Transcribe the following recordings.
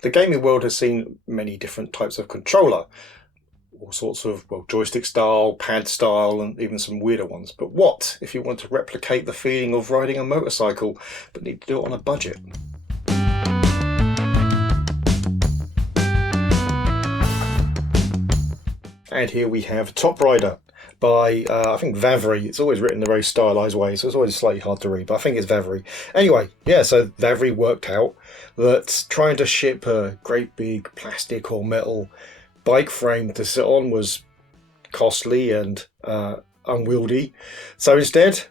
the gaming world has seen many different types of controller, all sorts of, well, joystick style, pad style, and even some weirder ones. But what if you want to replicate the feeling of riding a motorcycle, but need to do it on a budget? And here we have Top Rider by, I think, Vavri. It's always written in a very stylized way, so it's always slightly hard to read, but I think it's Vavri. Anyway, yeah, so Vavri worked out that trying to ship a great big plastic or metal bike frame to sit on was costly and unwieldy. So instead,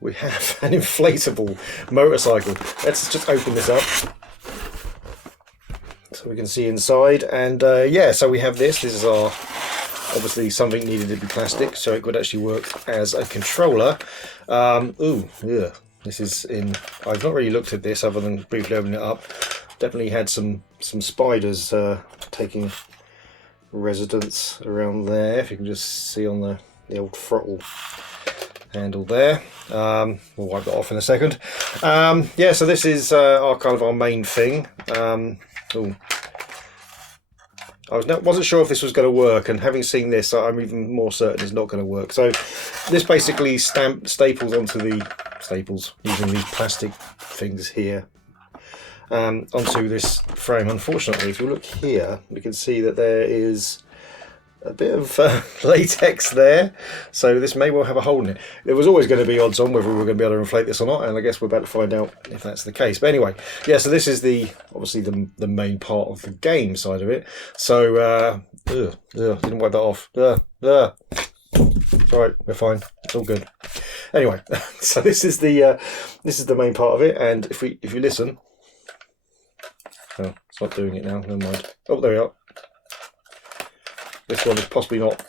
we have an inflatable motorcycle. Let's just open this up so we can see inside. And yeah, so we have this. This is our... Obviously, something needed to be plastic, so it could actually work as a controller. Ooh, yeah. This is in... I've not really looked at this other than briefly opening it up. Definitely had some spiders taking residence around there. If you can just see on the old throttle handle there. We'll wipe that off in a second. Yeah, so this is our kind of our main thing. Ooh. I wasn't sure if this was going to work, and having seen this, I'm even more certain it's not going to work. So this basically staples onto the staples using these plastic things here onto this frame. Unfortunately, if you look here, we can see that there is a bit of latex there, so this may well have a hole in it. There was always going to be odds on whether we were going to be able to inflate this or not, and I guess we're about to find out if that's the case. But anyway, yeah, so this is obviously the main part of the game side of it. So didn't wipe that off. It's all right, we're fine, it's all good. Anyway, so this is the main part of it, and if you listen, oh, it's not doing it now, never mind. Oh, there we are. This one is possibly not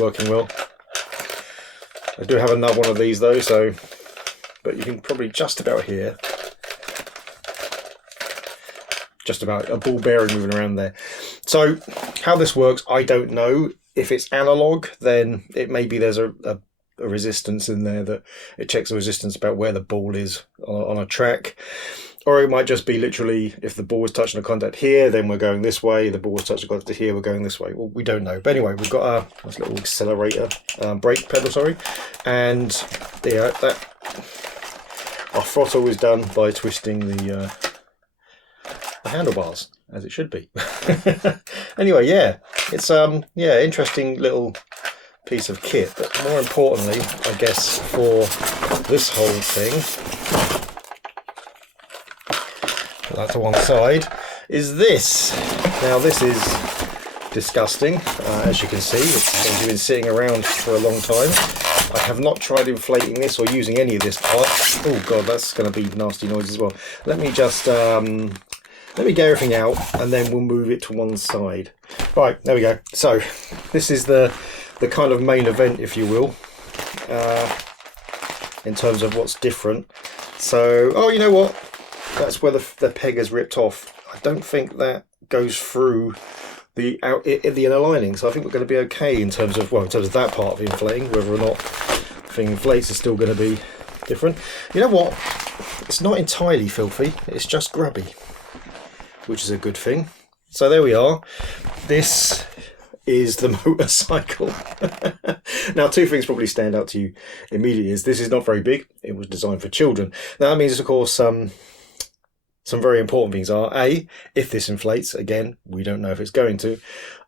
working well. I do have another one of these though, but you can probably just about hear just about a ball bearing moving around there. So how this works, I don't know. If it's analog, then it maybe there's a resistance in there that it checks the resistance about where the ball is on a track. Or it might just be literally, if the ball was touching a contact here, then we're going this way. The ball was touching a contact here, we're going this way. Well, we don't know. But anyway, we've got a nice little accelerator, brake pedal, sorry. And yeah, our throttle is done by twisting the handlebars, as it should be. Anyway, yeah, it's interesting little piece of kit. But more importantly, I guess, for this whole thing, put that to one side, is this. Now this is disgusting, as you can see. It's been sitting around for a long time. I have not tried inflating this or using any of this part. Oh god, that's going to be nasty noise as well. Let me just let me get everything out, and then we'll move it to one side. Right, there we go. So this is the kind of main event, if you will, in terms of what's different. So, oh, you know what? That's where the peg is ripped off. I don't think that goes through the inner lining, so I think we're going to be okay in terms of that part of the inflating. Whether or not the thing inflates is still going to be different. You know what? It's not entirely filthy. It's just grubby, which is a good thing. So there we are. This is the motorcycle. Now, two things probably stand out to you immediately. Is this is not very big. It was designed for children. Now that means, of course, some very important things are, A, if this inflates, again, we don't know if it's going to.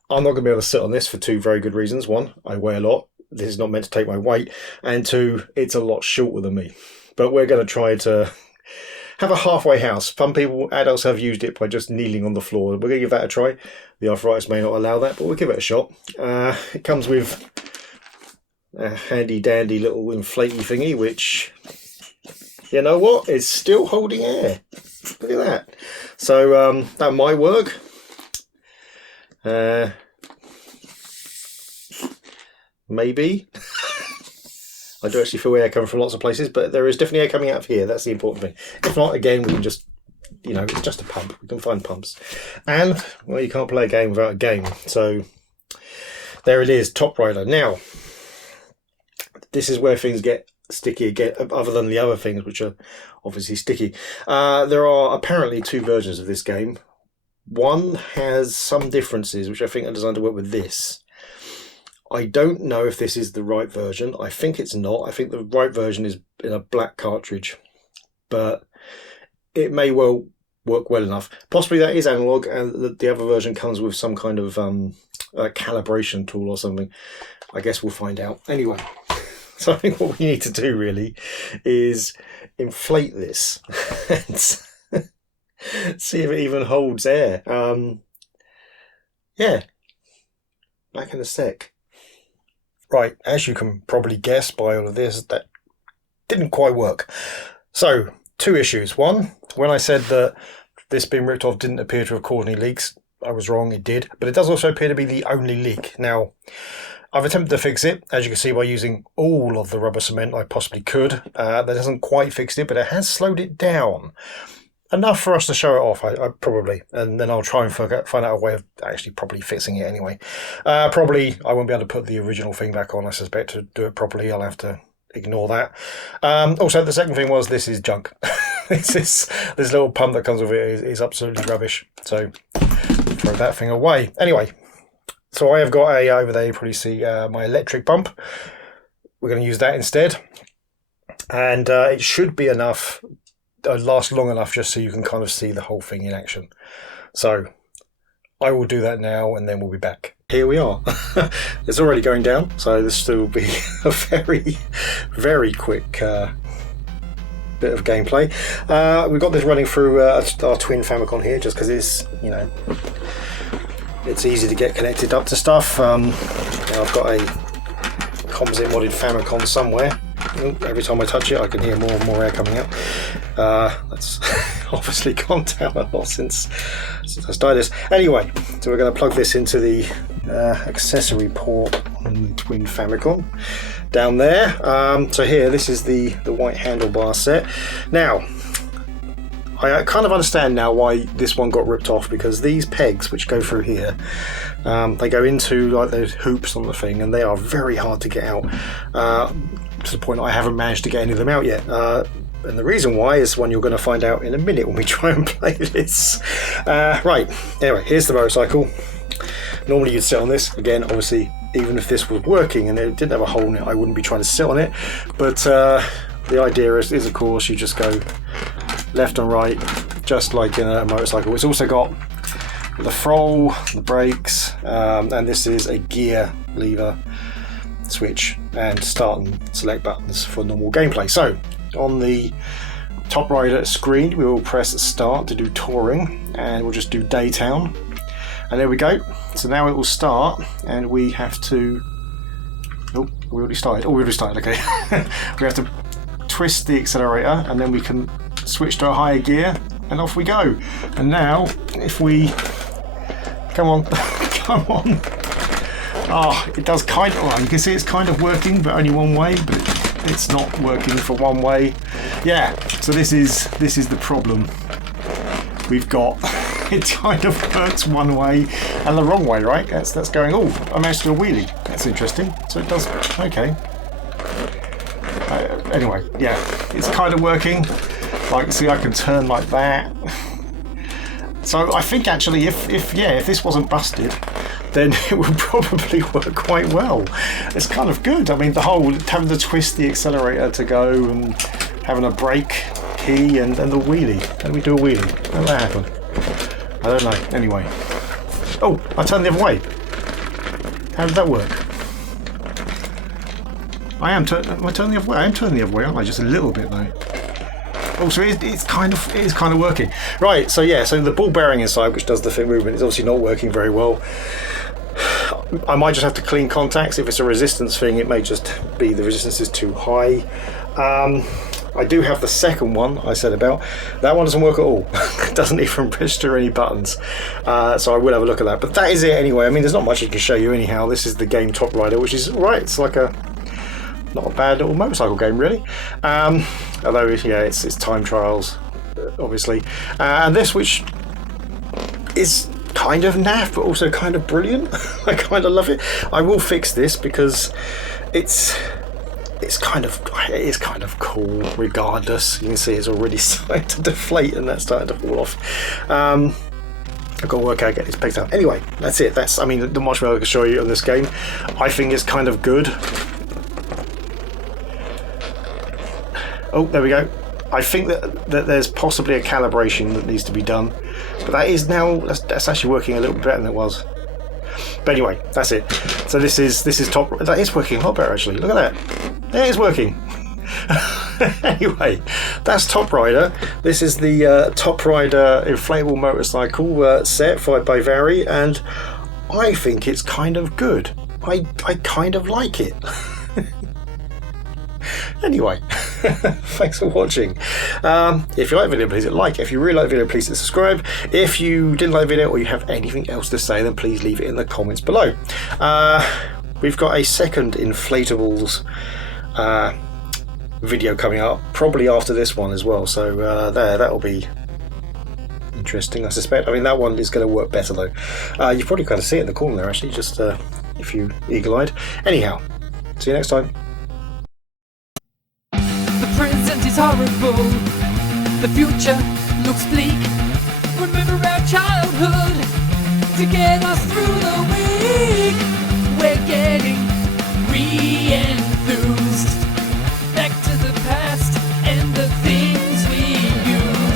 I'm not going to be able to sit on this for two very good reasons. One, I weigh a lot. This is not meant to take my weight. And two, it's a lot shorter than me. But we're going to try to have a halfway house. Some people, adults, have used it by just kneeling on the floor. We're going to give that a try. The arthritis may not allow that, but we'll give it a shot. It comes with a handy dandy little inflatey thingy, which, you know what, it's still holding air. Look at that. So that might work. Maybe. I do actually feel air coming from lots of places, but there is definitely air coming out of here. That's the important thing. If not, again, we can just, it's just a pump. We can find pumps. And, well, you can't play a game without a game. So there it is, Top Rider. Now, this is where things get sticky again, other than the other things, which are obviously sticky. There are apparently two versions of this game. One has some differences, which I think are designed to work with this. I don't know if this is the right version. I think it's not. I think the right version is in a black cartridge, but it may well work well enough. Possibly that is analog, and the other version comes with some kind of calibration tool or something. I guess we'll find out. Anyway, so I think what we need to do really is inflate this and see if it even holds air. Yeah, back in a sec. Right, as you can probably guess by all of this, that didn't quite work. So, 2 issues. One, when I said that this being ripped off didn't appear to have caused any leaks, I was wrong, it did. But it does also appear to be the only leak. Now, I've attempted to fix it, as you can see, by using all of the rubber cement I possibly could. That hasn't quite fixed it, but it has slowed it down. Enough for us to show it off, I probably, and then I'll try and find out a way of actually properly fixing it anyway. Probably I won't be able to put the original thing back on, I suspect. To do it properly, I'll have to ignore that. Also, the second thing was this is junk. This little pump that comes with it is absolutely rubbish, so throw that thing away. Anyway, so I have got over there, you probably see my electric pump. We're going to use that instead, and it should be enough. Last long enough just so you can kind of see the whole thing in action. So I will do that now and then we'll be back. Here we are. It's already going down, so this will be a very, very quick bit of gameplay. We've got this running through our twin Famicom here just because it's, you know, it's easy to get connected up to stuff. I've got a composite modded Famicom somewhere. Every time I touch it I can hear more and more air coming out. That's obviously gone down a lot since I started this. Anyway, so we're going to plug this into the accessory port on the twin Famicom down there. So here, this is the white handlebar set. Now, I kind of understand now why this one got ripped off, because these pegs which go through here, they go into like those hoops on the thing, and they are very hard to get out. To the point I haven't managed to get any of them out yet. And the reason why is one you're going to find out in a minute when we try and play this. Right, anyway, here's the motorcycle. Normally you'd sit on this. Again, obviously, even if this was working and it didn't have a hole in it, I wouldn't be trying to sit on it. But the idea is of course, you just go left and right, just like in a motorcycle. It's also got the throttle, the brakes, and this is a gear lever switch and start and select buttons for normal gameplay. So on the top right screen we will press start to do touring, and we'll just do Daytown, and there we go. So now it will start, and we have to we already started, okay. We have to twist the accelerator, and then we can switch to a higher gear, and off we go. And now if we come on come on. Oh, it does kind of, well, you can see it's kind of working, but only one way, but it's not working for one way. Yeah, so this is the problem we've got. It kind of works one way and the wrong way, right? That's going, oh, I managed to do a wheelie. That's interesting. So it does, okay. Anyway, yeah, it's kind of working. Like, see, I can turn like that. So I think actually if this wasn't busted, then it would probably work quite well. It's kind of good. I mean, the whole having to twist the accelerator to go, and having a brake key and the wheelie. Let me do a wheelie. How did that happen? I don't know. Anyway. Oh, I turned the other way. How did that work? Am I turning the other way? I am turning the other way, aren't I? Just a little bit though. Oh, so it is kind of working. Right, so yeah, so the ball bearing inside, which does the fin movement, is obviously not working very well. I might just have to clean contacts. If it's a resistance thing, it may just be the resistance is too high. I do have the second one I said about. That one doesn't work at all. It doesn't even register any buttons. So I will have a look at that. But that is it anyway. I mean, there's not much I can show you anyhow. This is the game Top Rider, which is, right, it's like not a bad little motorcycle game really. Although, yeah, it's time trials, obviously. And this, which is kind of naff, but also kind of brilliant. I kind of love it. I will fix this because it is kind of cool regardless. You can see it's already starting to deflate and that's starting to fall off. I've got to work out how to get these pegs up. Anyway, that's it. I mean, the marshmallow I can show you on this game, I think is kind of good. Oh, there we go. I think that there's possibly a calibration that needs to be done, but that's actually working a little bit better than it was. But anyway, that's it. So this is top. That is working a lot better actually. Look at that. It is working. Anyway, that's Top Rider. This is the Top Rider inflatable motorcycle set by Vari, and I think it's kind of good. I kind of like it. Anyway, thanks for watching. If you like the video, please hit like. If you really like the video, please hit subscribe. If you didn't like the video or you have anything else to say, then please leave it in the comments below. We've got a second inflatables video coming up, probably after this one as well. So that'll be interesting, I suspect. I mean, that one is going to work better though. You probably kind of see it in the corner there, actually, just if you eagle-eyed. Anyhow, see you next time. The present is horrible, the future looks bleak. Remember our childhood to get us through the week. We're getting reinvented.